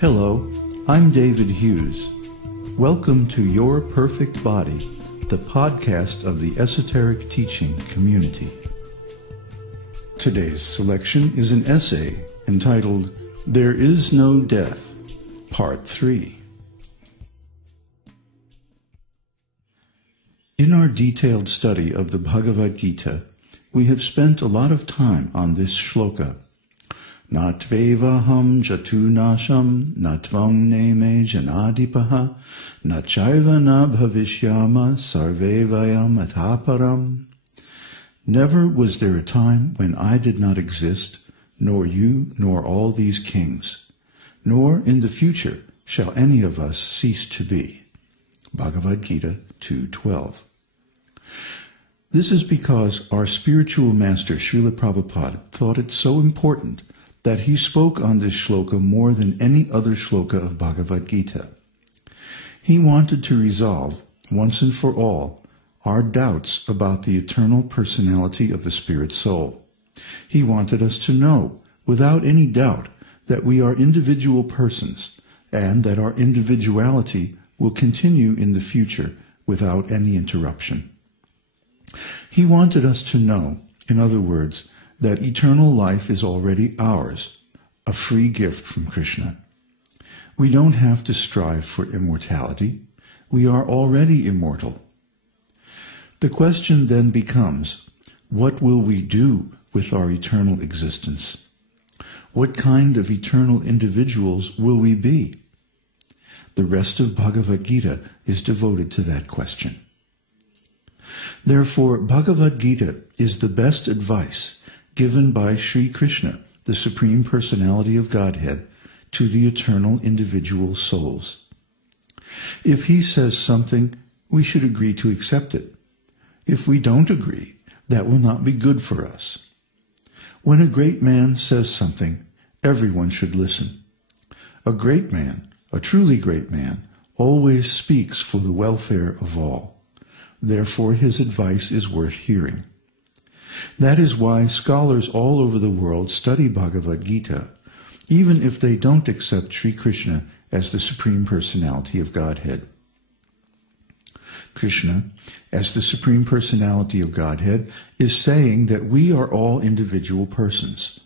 Hello, I'm David Hughes. Welcome to Your Perfect Body, the podcast of the Esoteric Teaching Community. Today's selection is an essay entitled, There Is No Death, Part 3. In our detailed study of the Bhagavad-gītā, we have spent a lot of time on this shloka. Natvevaham jatunasham natvam neme janadipaha nachaiva na bhavishyama sarvevayam ataparam. Never was there a time when I did not exist, nor you, nor all these kings, nor in the future shall any of us cease to be. Bhagavad-gītā 2:12. This is because our spiritual master Srila Prabhupada thought it so important that he spoke on this shloka more than any other shloka of Bhagavad-gītā. He wanted to resolve, once and for all, our doubts about the eternal personality of the spirit soul. He wanted us to know, without any doubt, that we are individual persons, and that our individuality will continue in the future without any interruption. He wanted us to know, in other words, that eternal life is already ours, a free gift from Krishna. We don't have to strive for immortality. We are already immortal. The question then becomes, what will we do with our eternal existence? What kind of eternal individuals will we be? The rest of Bhagavad-gītā is devoted to that question. Therefore, Bhagavad-gītā is the best advice given by Sri Krishna, the Supreme Personality of Godhead, to the eternal individual souls. If he says something, we should agree to accept it. If we don't agree, that will not be good for us. When a great man says something, everyone should listen. A great man, a truly great man, always speaks for the welfare of all. Therefore, his advice is worth hearing. That is why scholars all over the world study Bhagavad-gītā, even if they don't accept Sri Krishna as the Supreme Personality of Godhead. Krishna, as the Supreme Personality of Godhead, is saying that we are all individual persons.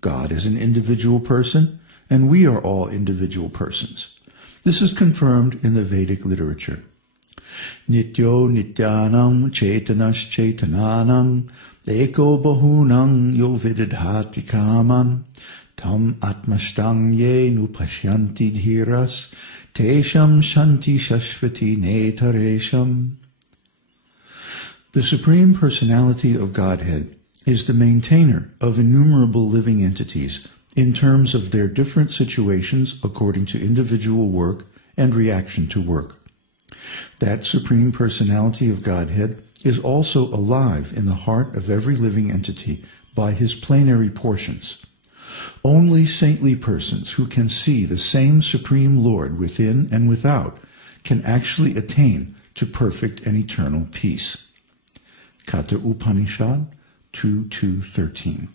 God is an individual person, and we are all individual persons. This is confirmed in the Vedic literature. Nityo nityanam chaitanas chaitananam eko bahunam yo vididhati kaman tam atmashtang ye nupashyanti dhiras tesham shanti shashvati netaresham. The Supreme Personality of Godhead is the maintainer of innumerable living entities in terms of their different situations according to individual work and reaction to work. That Supreme Personality of Godhead is also alive in the heart of every living entity by his plenary portions. Only saintly persons who can see the same Supreme Lord within and without can actually attain to perfect and eternal peace. Katha Upanishad 2:13.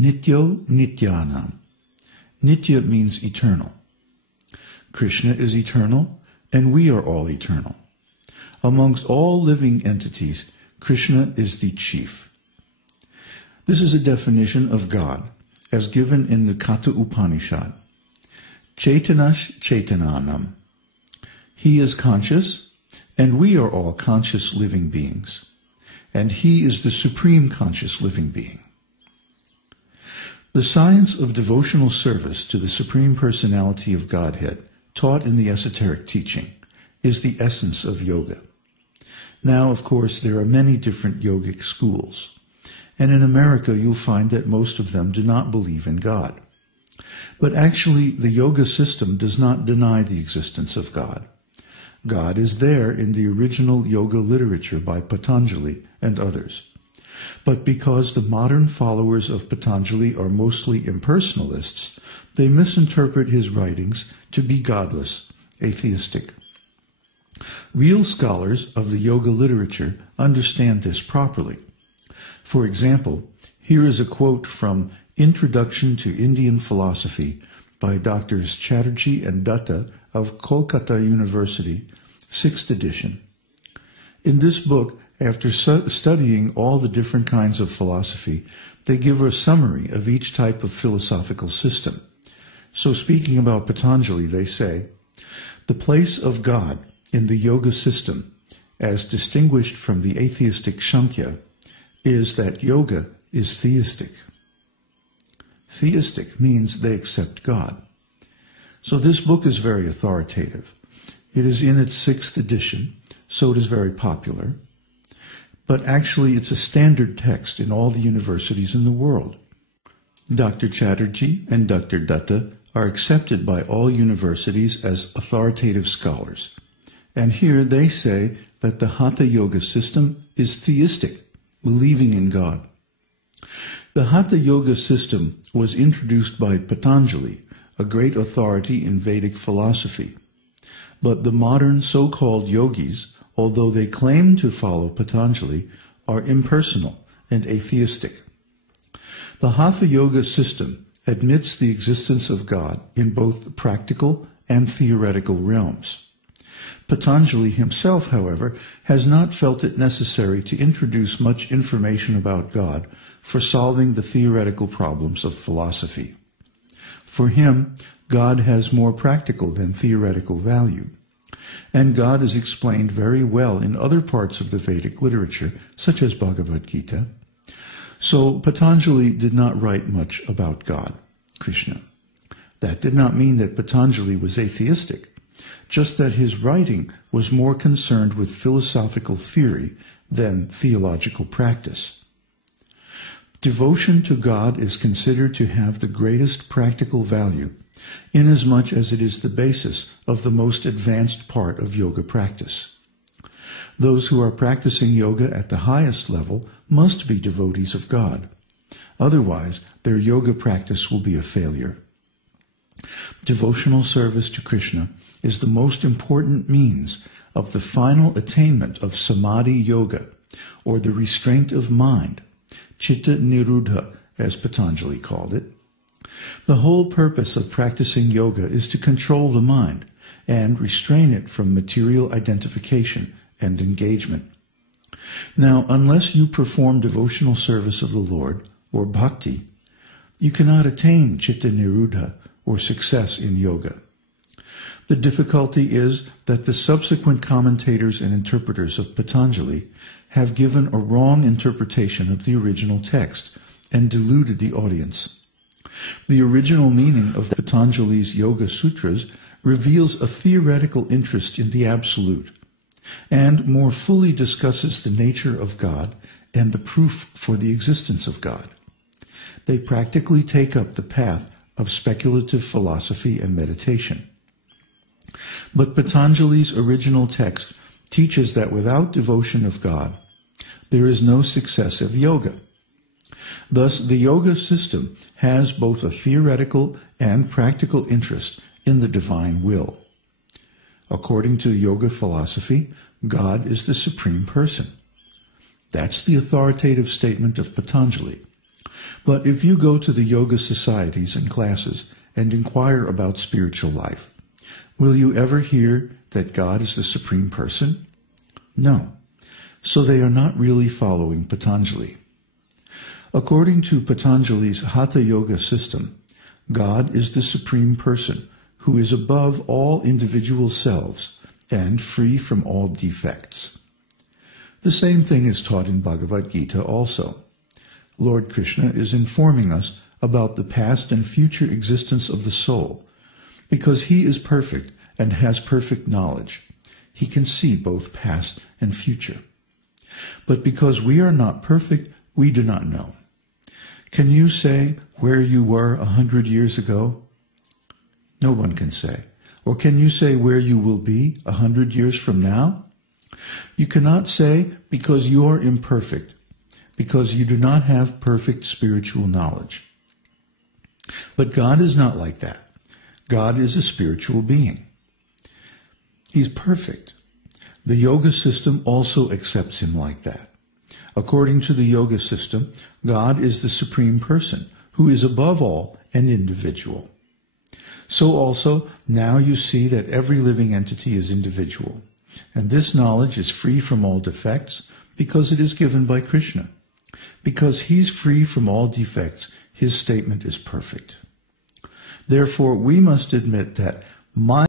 Nityo Nityanam. Nitya means eternal. Krishna is eternal, and we are all eternal. Amongst all living entities, Krishna is the chief. This is a definition of God, as given in the Katha Upanishad. Chaitanas Chaitananam. He is conscious, and we are all conscious living beings. And he is the supreme conscious living being. The science of devotional service to the Supreme Personality of Godhead, taught in the esoteric teaching, is the essence of yoga. Now, of course, there are many different yogic schools, and in America you'll find that most of them do not believe in God. But actually, the yoga system does not deny the existence of God. God is there in the original yoga literature by Patanjali and others. But because the modern followers of Patanjali are mostly impersonalists, they misinterpret his writings to be godless, atheistic. Real scholars of the yoga literature understand this properly. For example, here is a quote from Introduction to Indian Philosophy by Drs. Chatterjee and Dutta of Kolkata University, 6th edition. In this book, after studying all the different kinds of philosophy, they give a summary of each type of philosophical system. So speaking about Patanjali, they say, the place of God in the yoga system, as distinguished from the atheistic Sankhya, is that yoga is theistic. Theistic means they accept God. So this book is very authoritative. It is in its 6th edition, so it is very popular. But actually it's a standard text in all the universities in the world. Dr. Chatterjee and Dr. Dutta are accepted by all universities as authoritative scholars. And here they say that the Hatha Yoga system is theistic, believing in God. The Hatha Yoga system was introduced by Patanjali, a great authority in Vedic philosophy. But the modern so-called yogis, although they claim to follow Patanjali, are impersonal and atheistic. The Hatha Yoga system admits the existence of God in both practical and theoretical realms. Patanjali himself, however, has not felt it necessary to introduce much information about God for solving the theoretical problems of philosophy. For him, God has more practical than theoretical value. And God is explained very well in other parts of the Vedic literature, such as Bhagavad-gītā. So Patanjali did not write much about God, Krishna. That did not mean that Patanjali was atheistic, just that his writing was more concerned with philosophical theory than theological practice. Devotion to God is considered to have the greatest practical value, inasmuch as it is the basis of the most advanced part of yoga practice. Those who are practicing yoga at the highest level must be devotees of God. Otherwise, their yoga practice will be a failure. Devotional service to Krishna is the most important means of the final attainment of samadhi yoga, or the restraint of mind, chitta niruddha, as Patanjali called it. The whole purpose of practicing yoga is to control the mind and restrain it from material identification and engagement. Now, unless you perform devotional service of the Lord, or bhakti, you cannot attain chitta niruddha, or success in yoga. The difficulty is that the subsequent commentators and interpreters of Patanjali have given a wrong interpretation of the original text and deluded the audience. The original meaning of Patanjali's Yoga Sutras reveals a theoretical interest in the Absolute, and more fully discusses the nature of God and the proof for the existence of God. They practically take up the path of speculative philosophy and meditation. But Patanjali's original text teaches that without devotion of God, there is no success of yoga. Thus, the yoga system has both a theoretical and practical interest in the divine will. According to yoga philosophy, God is the supreme person. That's the authoritative statement of Patanjali. But if you go to the yoga societies and classes and inquire about spiritual life, will you ever hear that God is the supreme person? No. So they are not really following Patanjali. According to Patanjali's Hatha Yoga system, God is the supreme person who is above all individual selves and free from all defects. The same thing is taught in Bhagavad-gītā also. Lord Krishna is informing us about the past and future existence of the soul, because he is perfect and has perfect knowledge. He can see both past and future. But because we are not perfect, we do not know. Can you say where you were 100 years ago? No one can say. Or can you say where you will be 100 years from now? You cannot say because you are imperfect, because you do not have perfect spiritual knowledge. But God is not like that. God is a spiritual being. He's perfect. The yoga system also accepts him like that. According to the yoga system, God is the supreme person, who is above all an individual. So also, now you see that every living entity is individual. And this knowledge is free from all defects because it is given by Krishna. Because he's free from all defects, his statement is perfect. Therefore, we must admit that my